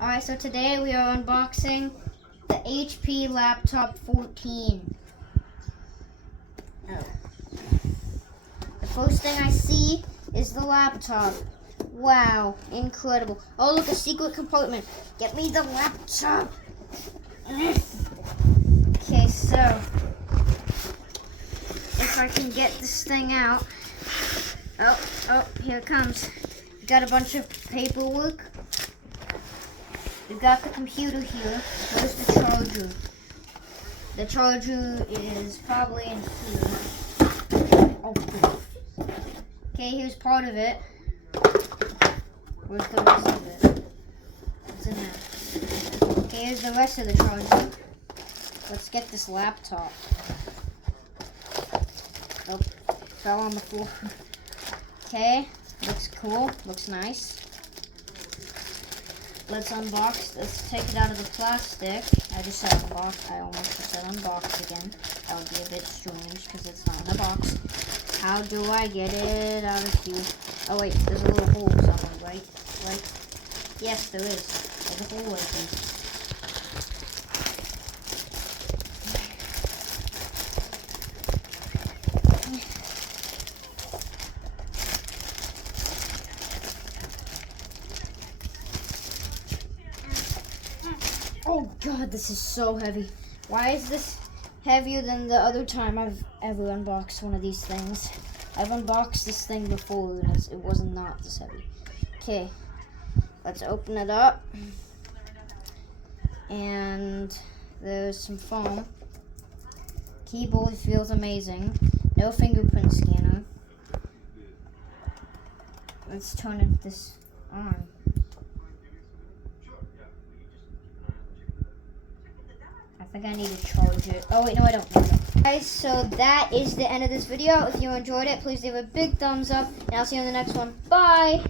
Alright, so today we are unboxing the HP Laptop 14. Oh. The first thing I see is the laptop. Wow, incredible. Oh, look, a secret compartment. Get me the laptop. Okay, so if I can get this thing out. Oh, here it comes. We got a bunch of paperwork. We've got the computer here. Where's the charger? The charger is probably in here. Oh, okay, here's part of it. Where's the rest of it? It's in there. Okay, here's the rest of the charger. Let's get this laptop. Oh, fell on the floor. Okay, looks cool, looks nice. Let's unbox. Let's take it out of the plastic. I just said unbox. I almost just said unbox again. That would be a bit strange because it's not in a box. How do I get it out of here? Oh wait, there's a little hole somewhere, right? Right? Yes, there is. There's a hole right there. Oh god, this is so heavy. Why is this heavier than the other time I've ever unboxed one of these things? I've unboxed this thing before and it was not this heavy. Okay, let's open it up. And there's some foam. Keyboard feels amazing. No fingerprint scanner. Let's turn this on. I think I need to charge it. Oh wait, no I don't. Guys, so that is the end of this video. If you enjoyed it, please leave a big thumbs up, and I'll see you in the next one. Bye!